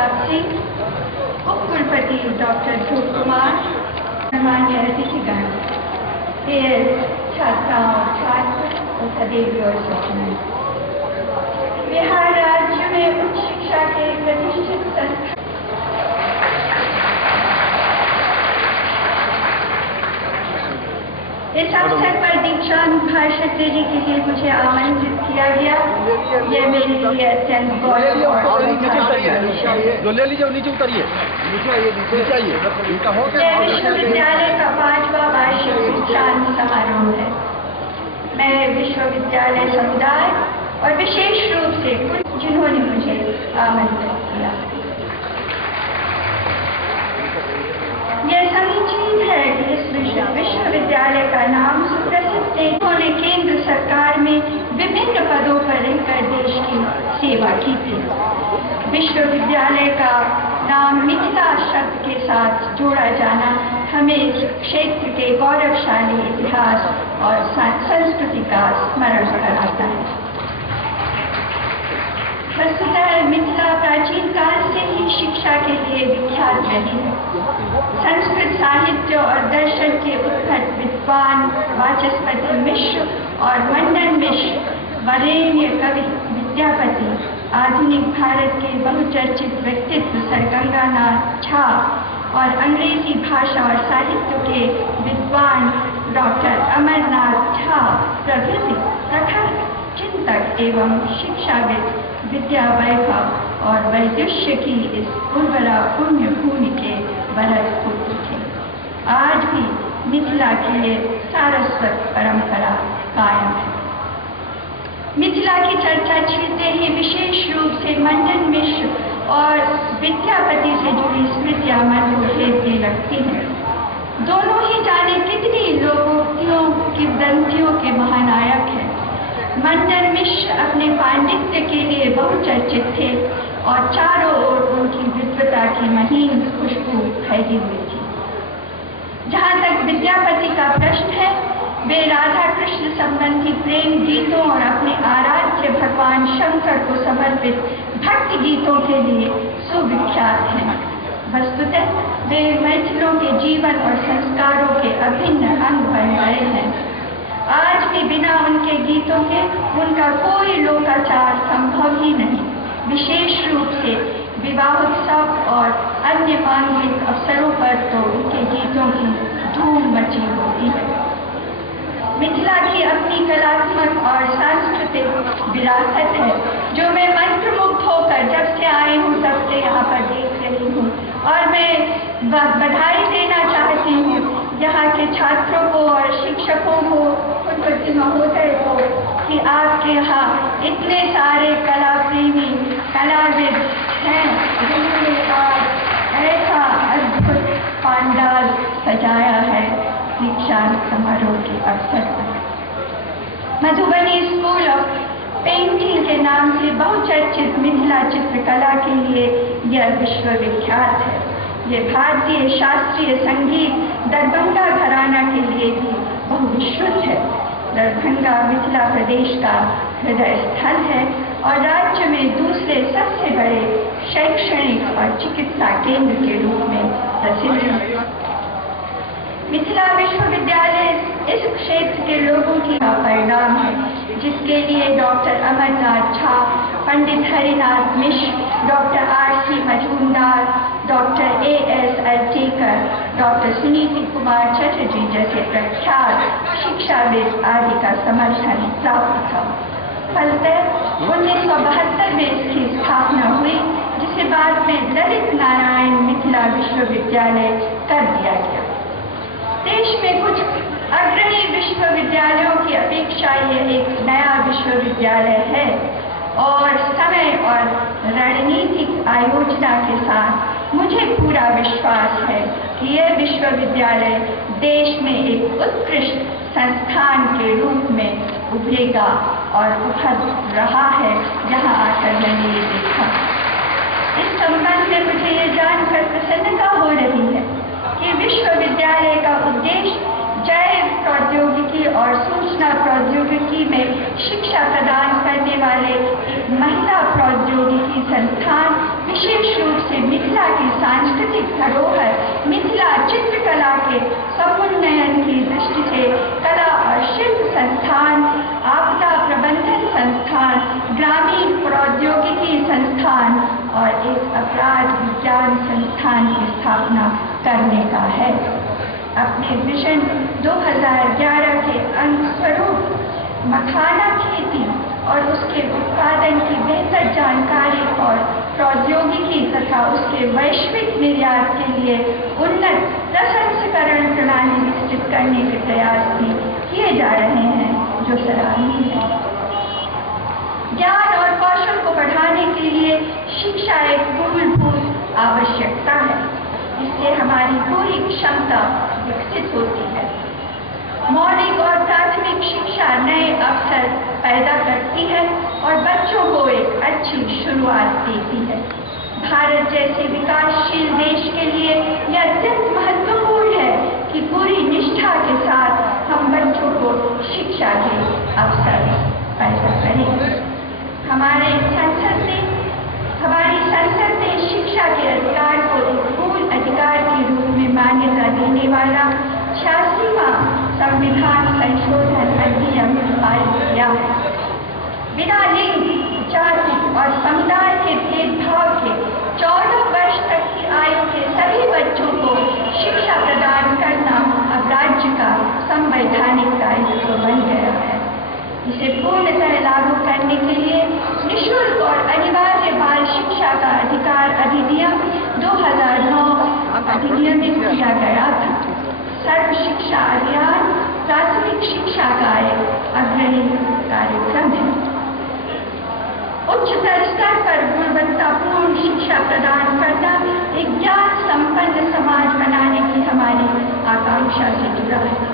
प्रताप सिंह, उप कुलपति डॉक्टर ध्रुव कुमार, माननीय अतिथिगण, प्रिय छात्राओं और छात्र और सदैव और सपने। बिहार राज्य में उच्च शिक्षा के प्रतिष्ठित संस्थान इस अवसर पर दीक्षांत भाषण देने के लिए मुझे आमंत्रित किया गया। यह मेरे लिए अत्यंत गौरव और ले लीजिए, नीचे उतरिए, यह विश्वविद्यालय का 5वां वार्षिक दीक्षांत समारोह है। मैं विश्वविद्यालय समुदाय और विशेष रूप से कुछ जिन्होंने मुझे आमंत्रित किया, यह समीचीन है कि इस विश्वविद्यालय का नाम सुप्रसिद्ध नेताओं ने केंद्र सरकार में विभिन्न पदों पर रहकर देश की सेवा की थी। विश्वविद्यालय का नाम मिथिला शब्द के साथ जोड़ा जाना हमें इस क्षेत्र के गौरवशाली इतिहास और संस्कृति का स्मरण कराता है। वस्तुतः मिथिला प्राचीन काल से ही शिक्षा के लिए विख्यात रही है। संस्कृत साहित्य और दर्शन के उत्कट विद्वान वाचस्पति मिश्र और मंडन मिश्र, वरेण्य कवि विद्यापति, आधुनिक भारत के बहुचर्चित व्यक्तित्व सर गंगानाथ झा और अंग्रेजी भाषा और साहित्य के विद्वान डॉक्टर अमरनाथ झा प्रभृति प्रखर चिंतक एवं शिक्षाविद विद्या वैभव और वैदुष्य की इस उर्वरा पुण्य भूमि के वरद पुत्र थे। आज भी मिथिला की ये सारस्वत परंपरा कायम है। मिथिला की चर्चा छीनते ही विशेष रूप से मंडन मिश्र और विद्यापति से जुड़ी स्मृतियां मन को घेरने लगती हैं। दोनों ही जाने कितनी लोकोक्तियों की ग्रंथियों के महानायक हैं। मंडन मिश्र अपने पांडित्य के लिए बहुचर्चित थे और चारों ओर उनकी विद्वता की महीन खुशबू फैली हुई थी। जहाँ तक विद्यापति का प्रश्न है, वे राधा कृष्ण संबंधी प्रेम गीतों और अपने आराध्य भगवान शंकर को समर्पित भक्ति गीतों के लिए सुविख्यात हैं। वस्तुतः वे मैथिलों के जीवन और संस्कारों के अभिन्न अंग बन गए हैं। आज भी बिना उनके गीतों के उनका कोई लोकाचार संभव ही नहीं। विशेष रूप से विवाहोत्सव और अन्य मांगलिक अवसरों पर तो उनके गीतों की धूम मची होती है। मिथिला की अपनी कलात्मक और सांस्कृतिक विरासत है, जो मैं मंत्रमुग्ध होकर जब से आई हूँ तब से यहाँ पर देख रही हूँ, और मैं बधाई देना चाहती हूँ यहाँ के छात्रों को और शिक्षकों को, कुलपति महोदय को, कि आपके यहाँ इतने सारे कला प्रेमी कलाविद हैं जिन्होंने आज ऐसा अद्भुत पंडाल सजाया है दीक्षांत समारोह के अवसर पर। मधुबनी स्कूल ऑफ पेंटिंग के नाम से बहुचर्चित मिथिला चित्रकला के लिए यह विश्वविख्यात है। ये भारतीय शास्त्रीय संगीत दरभंगा घराना के लिए भी बहुविश्रुत है। दरभंगा मिथिला प्रदेश का हृदय स्थल है और राज्य में दूसरे सबसे बड़े शैक्षणिक और चिकित्सा केंद्र के रूप में प्रसिद्ध है। मिथिला विश्वविद्यालय इस क्षेत्र के लोगों की परिणाम है, जिसके लिए doctor Amarnath Jha, Pandit Harinath Mishra, doctor R.C. Majumdar, doctor A.S. Altekar, doctor Suniti Kumar Chatterjee जैसे प्रख्यात शिक्षाविद आदि का समर्थन प्राप्त था। फलतः 1972 में इसकी स्थापना हुई, जिसे बाद में ललित नारायण मिथिला विश्वविद्यालय कर दिया गया। देश में कुछ अग्रणी विश्वविद्यालयों की अपेक्षा ये एक नया विश्वविद्यालय है और समय और रणनीतिक आयोजना के साथ मुझे पूरा विश्वास है कि यह विश्वविद्यालय देश में एक उत्कृष्ट संस्थान के रूप में उभरेगा और उभर रहा है, जहां आकर मैंने ये देखा। इस संबंध में मुझे ये जानकर प्रसन्नता हो रही है कि विश्वविद्यालय का उद्देश्य जैव प्रौद्योगिकी और सूचना प्रौद्योगिकी में शिक्षा प्रदान करने वाले एक महिला प्रौद्योगिकी संस्थान, विशेष रूप से सांस्कृतिक धरोहर मिथिला चित्रकला के समुन्नयन की दृष्टि से कला और शिल्प संस्थान, आपदा प्रबंधन संस्थान, ग्रामीण प्रौद्योगिकी संस्थान और एक अपराध विज्ञान संस्थान की स्थापना करने का है। अपने विजन 2011 के अनुस्वरूप मखाना खेती और उसके उत्पादन की बेहतर जानकारी और प्रौद्योगिकी तथा उसके वैश्विक निर्यात के लिए उन्नत प्रसंस्करण प्रणाली विकसित करने के प्रयास भी किए जा रहे हैं, जो सराहनीय है। ज्ञान और कौशल को बढ़ाने के लिए शिक्षा एक मूलभूत आवश्यकता है। इससे हमारी पूरी क्षमता विकसित होती है। मौलिक और प्राथमिक शिक्षा नए अवसर पैदा करती है और बच्चों को एक अच्छी शुरुआत देती है। भारत जैसे विकासशील देश के लिए यह अत्यंत महत्वपूर्ण है कि पूरी निष्ठा के साथ हम बच्चों को शिक्षा के अवसर पैदा करें। हमारी संसद ने शिक्षा के अधिकार को एक मूल अधिकार के रूप में मान्यता देने वाला 86वां संविधान संशोधन अधिनियम पारित किया है। बिना लिंग, जाति और समुदाय के भेदभाव के 14 वर्ष तक की आयु के सभी बच्चों को शिक्षा प्रदान करना अब राज्य का संवैधानिक दायित्व बन गया है। इसे पूर्णतः लागू करने के लिए निःशुल्क और अनिवार्य बाल शिक्षा का अधिकार अधिनियम 2009 अधिनियमित किया गया था। सर्व शिक्षा अभियान प्राथमिक शिक्षा का एक अग्रणी कार्यक्रम है। उच्चतर स्तर पर गुणवत्तापूर्ण शिक्षा प्रदान करना एक ज्ञान संपन्न समाज बनाने की हमारी आकांक्षा से जुड़ा है।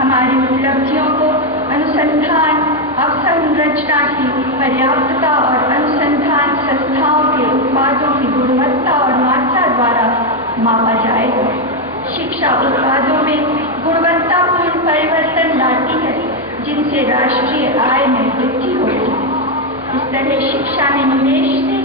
हमारी उपलब्धियों को अनुसंधान अवसंरचना की पर्याप्तता और अनुसंधान संस्थाओं के उत्पादों की गुणवत्ता और मात्रा द्वारा मापा जाएगा। शिक्षा उत्पादों में गुणवत्तापूर्ण परिवर्तन लाती है, जिनसे राष्ट्रीय आय में वृद्धि होती है। इस तरह शिक्षा में निवेश से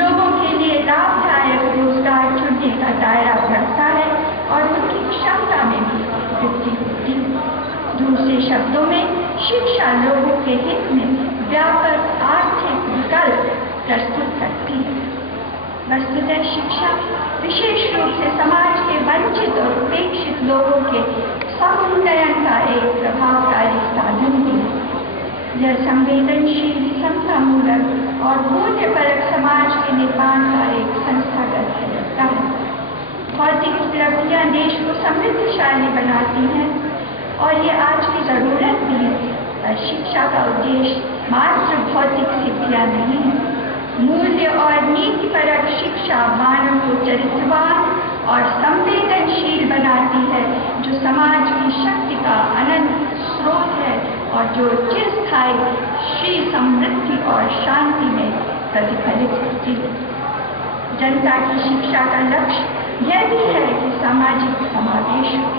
लोगों के लिए लाभदायक रोजगार चुनने का दायरा बढ़ता है और उनकी क्षमता में भी वृद्धि होती है। दूसरे शब्दों में शिक्षा लोगों के हित में व्यापक आर्थिक विकल्प प्रस्तुत करती है। वस्तुतः शिक्षा विशेष रूप से समाज के वंचित और उपेक्षित लोगों के समुन्नयन का एक प्रभावकारी साधन भी है। यह संवेदनशील, समतामूलक और मूल्यपरक समाज के निर्माण का एक संस्थागत तरीका है। भौतिक उपलब्धियां देश को समृद्धशाली बनाती हैं और ये आज की जरूरत भी है, पर शिक्षा का उद्देश्य मात्र भौतिक सिद्धियां नहीं है। मूल्य और नीतिपरक शिक्षा मानव को चरित्रवान और संवेदनशील बनाती है, जो समाज की शक्ति का अनंत स्रोत है और जो चिरस्थायी श्री समृद्धि और शांति में प्रतिफलित होती है। जनता की शिक्षा का लक्ष्य यह भी है कि सामाजिक समावेश हो।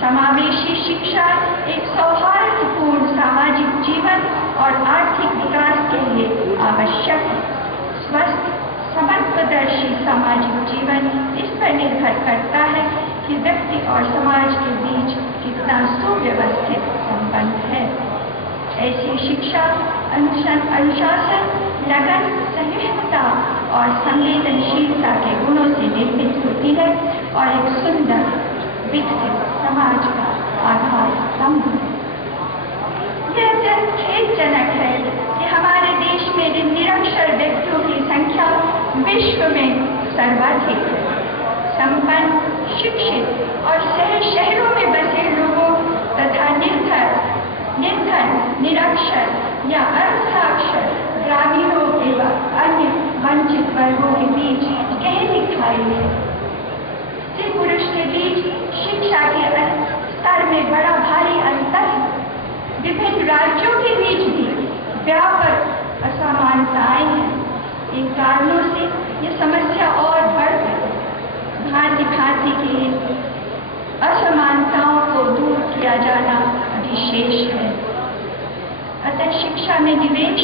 समावेशी शिक्षा एक सौहार्दपूर्ण सामाजिक जीवन और आर्थिक विकास के लिए आवश्यक है। स्वस्थ समत्वदर्शी सामाजिक जीवन इस पर निर्भर करता है कि व्यक्ति और समाज के बीच कितना सुव्यवस्थित संबंध है। ऐसी शिक्षा अनुशासन, लगन, सहिष्णुता और संवेदनशीलता के गुणों से निर्मित होती है और एक सुंदर विकसित समाज का आधार स्तंभ है। यह अत्यंत खेदजनक है कि हमारे देश में निरक्षर व्यक्तियों की संख्या विश्व में सर्वाधिक है। संपन्न, शिक्षित और शहरों में बसे लोगों तथा निर्धन, निरक्षर या अर्धसाक्षर ग्रामीणों एवं अन्य वंचित वर्गों के बीच गहरी खाई है। स्त्री पुरुष के बीच शिक्षा के स्तर में बड़ा भारी अंतर है। विभिन्न राज्यों के बीच भी व्यापक असमानताएं हैं। इन कारणों से ये समस्या और बढ़ गई। भांति भांति की असमानताओं को दूर किया जाना विशेष है। अतः शिक्षा में निवेश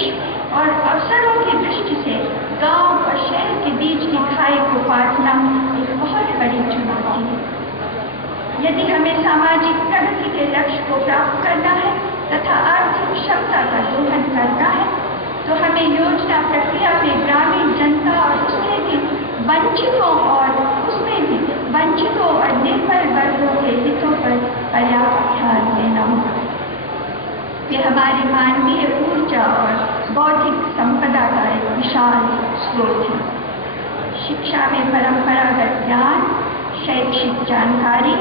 और अवसरों की दृष्टि से गांव और शहर के बीच की खाई को पाटना एक बहुत बड़ी चुनौती है। यदि हमें सामाजिक प्रगति के लक्ष्य को प्राप्त करना है तथा आर्थिक क्षमता का दोहन करना है, तो हमें योजना प्रक्रिया में ग्रामीण जनता और उसमें भी वंचितों और निर्बल वर्गों के हितों पर पर्याप्त ध्यान देना होगा। वे हमारी मानवीय ऊर्जा और बौद्धिक संपदा का एक विशाल स्रोत है। शिक्षा में परंपरागत ज्ञान, शैक्षिक जानकारी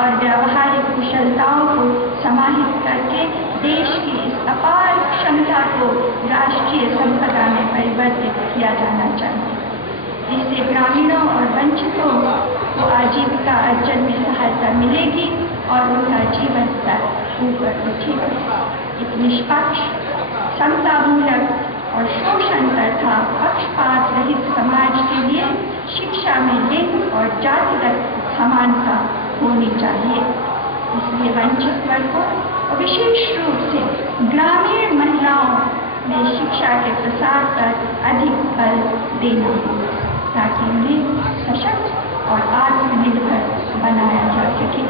और व्यावहारिक कुशलताओं को समाहित करके देश की इस अपार क्षमता को राष्ट्रीय संपदा में परिवर्तित किया जाना चाहिए। इससे ग्रामीणों और वंचितों को आजीविका अर्जन में सहायता मिलेगी और उनका जीवन स्तर ऊपर उठेगा। एक निष्पक्ष, समतामूलक और शोषण तथा पक्षपात रहित समाज के लिए शिक्षा में लिंग और जातिगत समानता होनी चाहिए। इसलिए वंचित वर्गों और विशेष रूप से ग्रामीण महिलाओं में शिक्षा के प्रसार पर अधिक बल देना होगा ताकि उन्हें सशक्त और आत्मनिर्भर बनाया जा सके।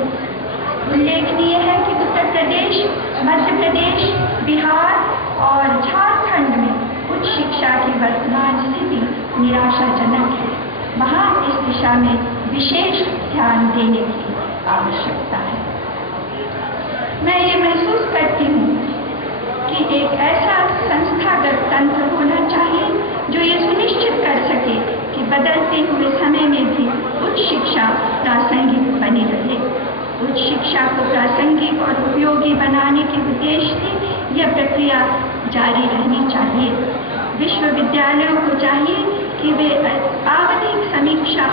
उल्लेखनीय है कि उत्तर प्रदेश, मध्य प्रदेश, बिहार और झारखंड में उच्च शिक्षा की वर्तमान स्थिति निराशाजनक है। वहाँ इस दिशा में विशेष ध्यान देने की आवश्यकता है। मैं ये महसूस करती हूँ कि एक ऐसा संस्थागत तंत्र होना चाहिए जो ये सुनिश्चित कर सके कि बदलते हुए समय में भी उच्च शिक्षा प्रासंगिक बनी रहे। उच्च शिक्षा को प्रासंगिक और उपयोगी बनाने के उद्देश्य से यह प्रक्रिया जारी रहनी चाहिए। विश्वविद्यालयों को चाहिए कि वे आवधिक समीक्षा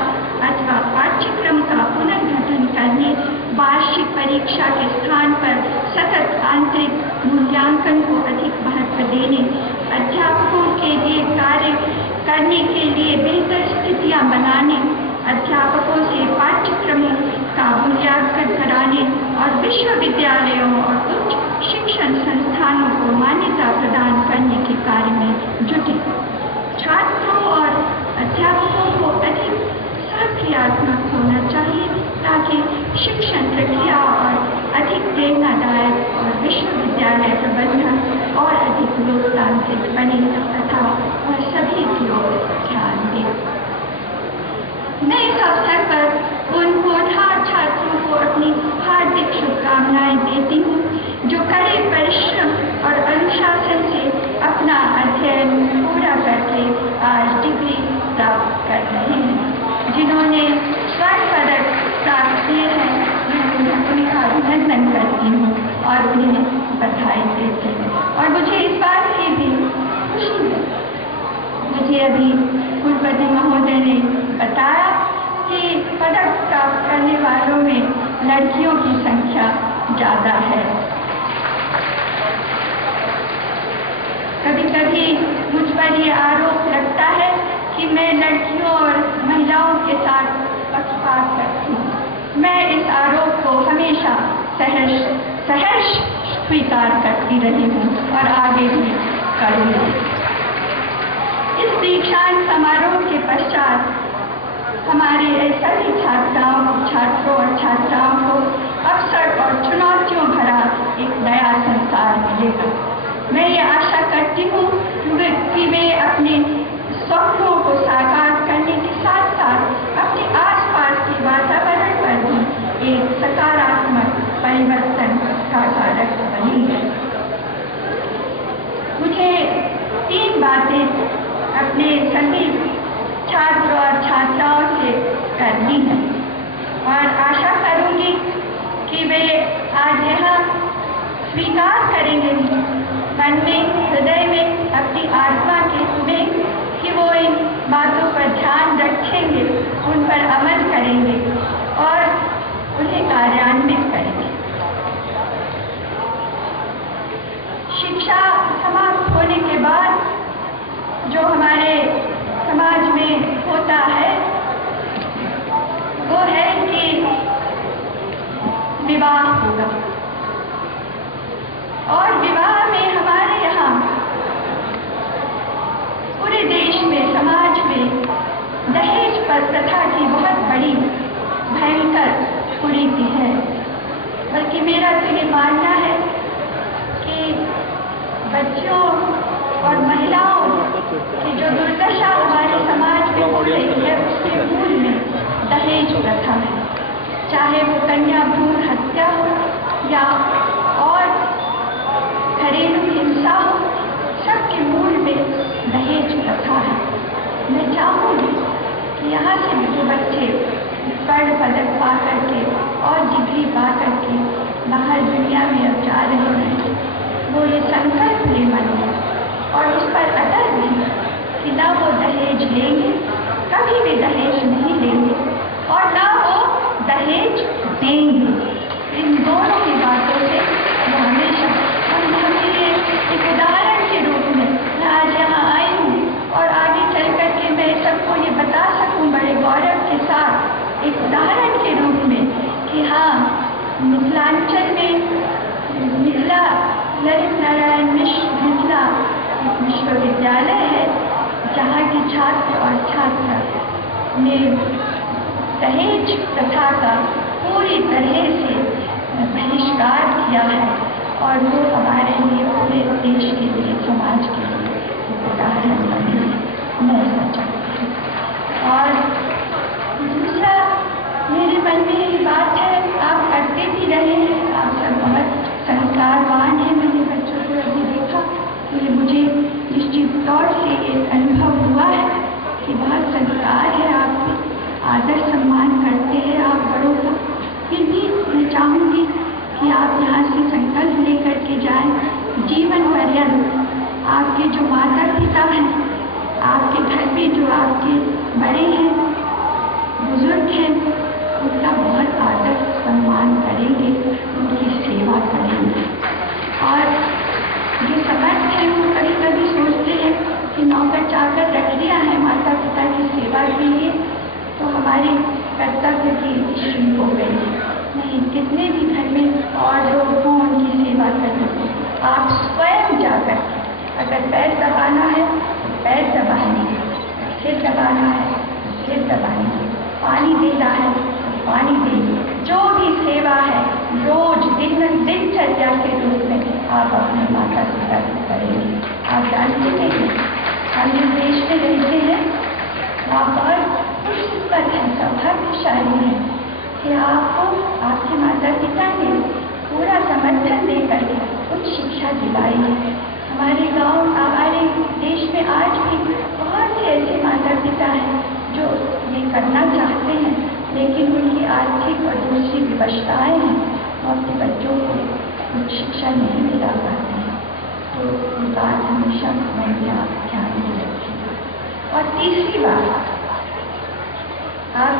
अथवा पाठ्यक्रम का पुनर्गठन करने, वार्षिक परीक्षा के स्थान पर सतत आंतरिक मूल्यांकन को अधिक महत्व देने, अध्यापकों के लिए कार्य करने के लिए बेहतर स्थितियां बनाने, अध्यापकों से पाठ्यक्रमों का मूल्यांकन कराने और विश्वविद्यालयों और उच्च शिक्षण संस्थानों को मान्यता प्रदान करने के कार्य में जुटे। छात्रों और अध्यापकों को अधिक सक्रियात्मक होना चाहिए ताकि शिक्षण प्रक्रिया और अधिक प्रेरणादायक और विश्वविद्यालय प्रबंधन और अधिक लोकतांत्रिक बने तथा वह सभी की ओर ध्यान दे। मैं इस अवसर पर उन होनहार छात्रों को अपनी हार्दिक शुभकामनाएं देती हूँ जो कड़े परिश्रम और अनुशासन से अपना अध्ययन पूरा करके आज डिग्री प्राप्त कर रहे हैं। जिन्होंने स्वर्ण पदक प्राप्त किए हैं, मैं उनका अभिनंदन करती हूँ और उन्हें बधाई देती हूँ। और मुझे इस बात की भी खुशी है, मुझे अभी कुलपति महोदय ने बताया कि पदक प्राप्त करने वालों में लड़कियों की संख्या ज़्यादा है। कभी कभी मुझ पर ये आरोप लगता है कि मैं लड़कियों और महिलाओं के साथ पक्षपात करती हूँ। मैं इस आरोप को हमेशा सहर्ष स्वीकार करती रही हूँ और आगे भी करूँगी। इस दीक्षांत समारोह के पश्चात हमारे सभी छात्रों और छात्राओं को अवसर और चुनौतियों भरा एक नया संसार मिलेगा। मैं ये आशा करती हूँ कि वे अपने स्वप्नों को साकार करने के साथ साथ अपने आसपास के वातावरण पर भी एक सकारात्मक परिवर्तन का कारक बनेंगे। मुझे 3 बातें अपने सभी छात्र और छात्राओं से करनी है और आशा करूंगी कि वे आज यहाँ स्वीकार करेंगे मन में, हृदय में, अपनी आत्मा में कि वो इन बातों पर ध्यान रखेंगे, उन पर अमल करेंगे और उन्हें कार्यान्वित करेंगे। शिक्षा समाप्त होने के बाद जो हमारे समाज में होता है वो है कि विवाह होगा और विवाह में हमारे यहाँ पूरे देश में समाज प्रथा की बहुत बड़ी भयंकर कुरीति है। बल्कि मेरा तो ये मानना है कि बच्चों और महिलाओं की जो दुर्दशा हमारे समाज में हो रही है उसके मूल में दहेज प्रथा है। चाहे वो कन्या भ्रूण हत्या हो या और घरेलू हिंसा हो, सबके मूल में दहेज प्रथा है। मैं चाहूँगी कि यहाँ से जो बच्चे स्वर्ण पदक पा करके और डिग्री पा करके बाहर दुनिया में अब जा रहे हैं, वो ये संकल्प ले मन में और उस पर अटल रहें कि ना वो दहेज लेंगे, कभी भी दहेज नहीं लेंगे और ना वो दहेज देंगे। इन दोनों की बातों से वो हमेशा हमें एक उदाहरण के रूप में मैं आज यहाँ आई हूँ और आगे चल करके मैं सबको ये बता सकूँ बड़े गौरव के साथ एक उदाहरण के रूप में कि हाँ, मिथिलांचल में मिथिला ललित नारायण मिश्र मिथिला विश्वविद्यालय है, जहाँ के छात्र और छात्रा ने दहेज प्रथा का पूरी तरह से बहिष्कार किया है और वो हमारे लिए, पूरे देश के लिए, समाज के लिए उदाहरण बने। मैं ऐसा चाहती हूँ। और दूसरा मेरे मन में ये बात है, आप करते भी रहे हैं, आप सब बहुत संस्कारवान हैं। मैंने बच्चों को अभी देखा तो ये मुझे निश्चित तौर से एक अनुभव हुआ है कि बहुत संस्कार है आप में, आदर सम्मान करते हैं आप बड़ों का। फिर भी मैं चाहूँगी कि आप यहाँ से संकल्प लेकर के जाएं जीवन पर्यंत। आपके जो माता पिता हैं, आपके घर में जो आपके बड़े हैं, बुजुर्ग हैं, उनका बहुत आदर सम्मान करेंगे, उनकी सेवा करेंगे। और जो समर्थ है वो कभी कभी सोचते हैं कि नौकर चाकर रख दिया है माता पिता की सेवा के लिए तो हमारी कर्तव्य की शुरू हो गई। नहीं, कितने भी घर में और लोग हों उनकी सेवा करने, आप स्वयं जाकर अगर पैर दबाना है तो पैर दबाएंगे, सिर दबाना है तो सिर दबाएंगे, पानी देना है तो पानी देंगे। जो भी सेवा है रोज दिनचर्या के रूप में आप अपने माता पिता की करेंगे। आप जानते हैं हम जिस देश में रहते हैं वहाँ पर सौभाग्यशाली है कि आपको आपके माता पिता ने पूरा समर्थन देकर के उच्च शिक्षा दिलाई है। हमारे गांव, हमारे देश में आज भी बहुत से ऐसे माता पिता हैं जो ये करना चाहते हैं, लेकिन उनकी आर्थिक और दूसरी विवशताएँ हैं, वो अपने बच्चों को उच्च शिक्षा नहीं दिला पाते हैं। तो ये बात हमेशा मन में आप ध्यान में रखिए। और तीसरी बात, आप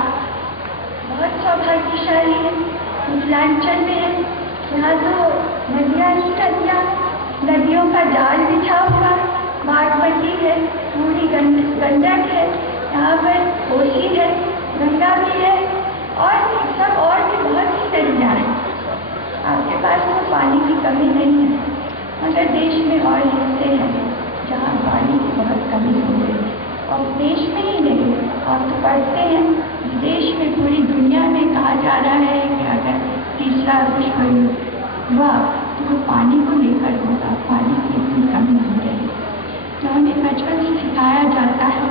बहुत सौभाग्यशाली हैं, मिथिलांचल में है, यहाँ तो नदियाँ ही नदियाँ, नदियों का जाल बिछा हुआ, बागमती है, पूरी गंडक है, यहाँ पर कोसी है, गंगा भी है और सब और भी बहुत सी नदियाँ हैं। आपके पास तो पानी की कमी नहीं है, मगर देश में और हिस्से हैं जहाँ पानी की बहुत कमी हो रही है। और देश में ही नहीं, आप तो पढ़ते हैं देश में, पूरी दुनिया में कहा जा रहा है कि अगर तीसरा विश्व युद्ध हुआ तो पानी को लेकर होगा, पानी की इतनी कमी हो रही है। तो हमें बचपन से सिखाया जाता है,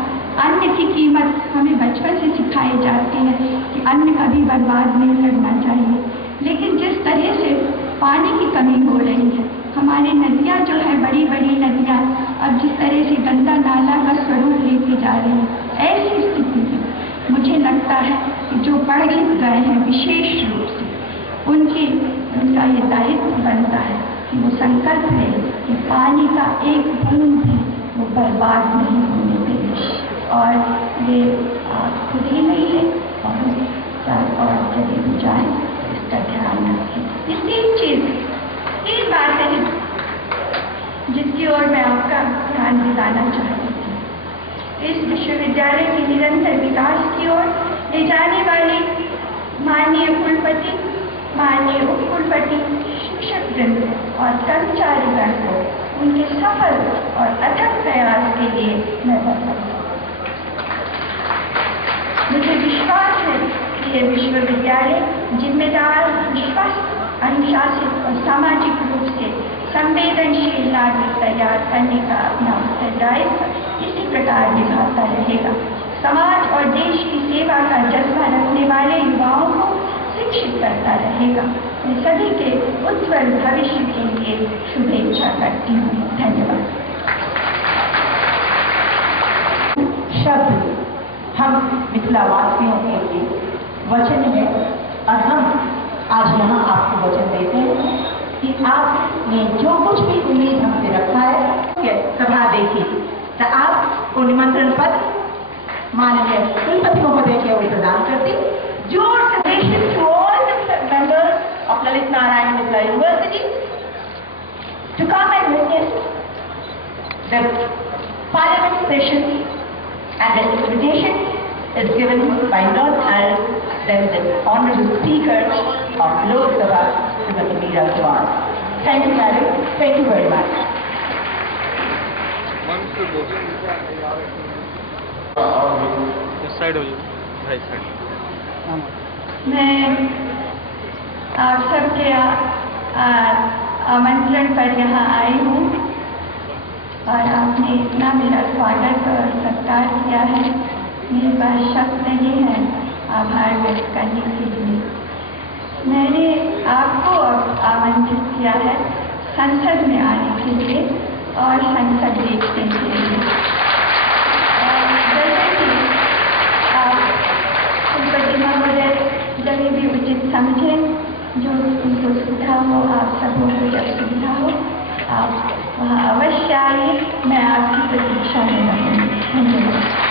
अन्न की कीमत हमें बचपन से सिखाई जाती है कि अन्न कभी बर्बाद नहीं करना चाहिए। लेकिन जिस तरह से पानी की कमी हो रही है, हमारी नदियाँ जो है, बड़ी बड़ी नदियाँ अब जिस तरह से गंदा नाला का स्वरूप लेके जा रही है, ऐसी स्थिति में मुझे लगता है कि जो पढ़ लिख गए हैं विशेष रूप से उनका ये दायित्व बनता है कि वो संकल्प लें कि पानी का एक बूंद भी वो बर्बाद नहीं होने देंगे। और ये आप खुद ही नहीं है और जब भी जाए इसका ध्यान रखें। ये तीन बातें हैं जिसकी ओर मैं आपका ध्यान दिलाना चाहती थी। इस विश्वविद्यालय के निरंतर विकास की ओर ले जाने वाली माननीय कुलपति, माननीय उप कुलपति, शिक्षक वृंद और कर्मचारीगण को उनके सफल और अथक प्रयास के लिए मैं बधाई। मुझे विश्वास है कि ये विश्वविद्यालय जिम्मेदार, विश्वस्त, अनुशासित और सामाजिक रूप से संवेदनशील नागरिक तैयार करने का अपना उत्तरदायित्व इसी प्रकार निभाता रहेगा। समाज और देश की सेवा का जज्बा रखने वाले युवाओं को शिक्षित करता रहेगा। मैं सभी के उज्ज्वल भविष्य के लिए शुभेच्छा करती हूँ। धन्यवाद। शब्द हम मिथिलावासियों के लिए वचन है और हम आज यहाँ आपको वचन देते हैं कि आपने जो कुछ भी उम्मीद हमसे रखा है सभा देखी, तो आपको निमंत्रण पत्र माननीय कुलपति महोदय के ओर प्रदान करती। जोर suggestion to all the members of Lalit Narayan Mithila university to come and witness the parliament session, and the invitation is given by none other than the Honorable Speaker of Lok Sabha, Srimati Meera Kuwar. Thank you, Madam. Thank you very much. इस side हो जाओ, right side. मैं आप सबके आमंत्रण पर यहाँ आई हूँ और आपने इतना मेरा स्वागत और सत्कार किया है, मेरे पास शब्द नहीं है आभार व्यक्त करने के लिए। मैंने आपको आमंत्रित किया है संसद में आने के लिए और संसद देखने के लिए। जैसे कि आप कुलपति महोदय जब भी उचित समझें, जो उनको सुविधा हो, आप सबों को जब सुविधा हो, आप वहाँ अवश्य आइए। मैं आपकी प्रतीक्षा में रहूँगी। धन्यवाद।